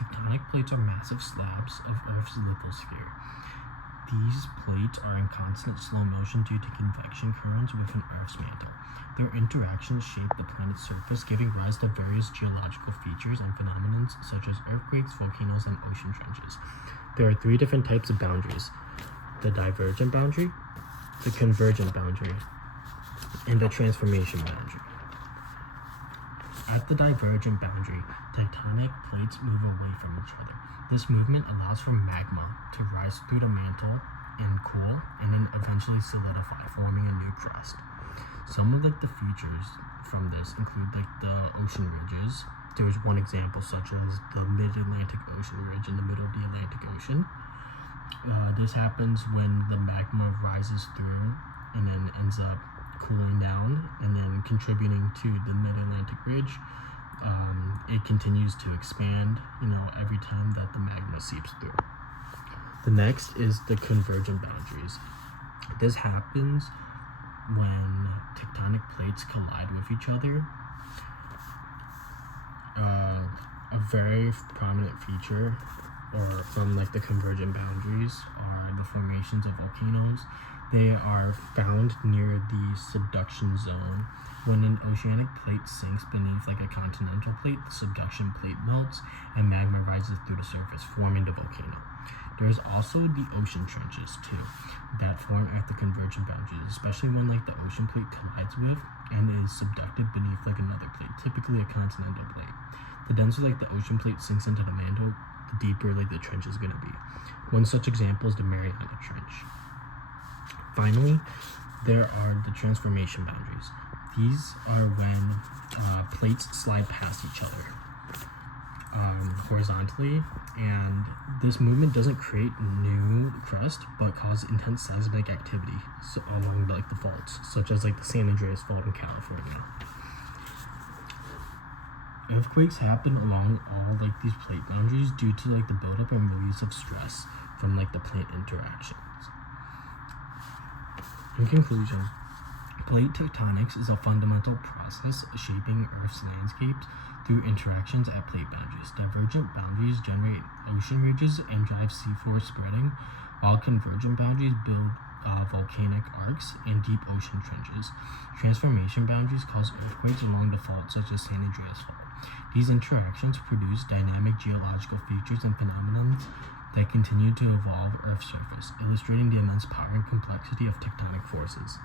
Tectonic plates are massive slabs of Earth's lithosphere. These plates are in constant slow motion due to convection currents within Earth's mantle. Their interactions shape the planet's surface, giving rise to various geological features and phenomena such as earthquakes, volcanoes, and ocean trenches. There are three different types of boundaries: the divergent boundary, the convergent boundary, and the transformation boundary. At the divergent boundary, tectonic plates move away from each other. This movement allows for magma to rise through the mantle and cool, and then eventually solidify, forming a new crust. Some of the features from this include the ocean ridges. There's one example, such as the Mid-Atlantic Ocean ridge in the middle of the Atlantic Ocean. This happens when the magma rises through and then ends up cooling down and then contributing to the Mid-Atlantic ridge. It continues to expand, every time that the magma seeps through. The next is the convergent boundaries. This happens when tectonic plates collide with each other. A very prominent feature from the convergent boundaries are the formations of volcanoes. They are found near the subduction zone. When an oceanic plate sinks beneath a continental plate, the subduction plate melts and magma rises through the surface, forming the volcano. There is also the ocean trenches too, that form at the convergent boundaries, especially when the ocean plate collides with and is subducted beneath another plate, typically a continental plate. The denser the ocean plate sinks into the mantle, the deeper the trench is going to be. One such example is the Mariana Trench. Finally, there are the transformation boundaries. These are when plates slide past each other horizontally, and this movement doesn't create new crust but causes intense seismic activity along the faults, such as the San Andreas Fault in California. Earthquakes happen along all these plate boundaries due to the buildup and release of stress from the plate interactions. In conclusion, plate tectonics is a fundamental process shaping Earth's landscapes through interactions at plate boundaries. Divergent boundaries generate ocean ridges and drive seafloor spreading, while convergent boundaries build volcanic arcs and deep ocean trenches. Transformation boundaries cause earthquakes along the fault, such as San Andreas Fault. These interactions produce dynamic geological features and phenomena that continue to evolve Earth's surface, illustrating the immense power and complexity of tectonic forces.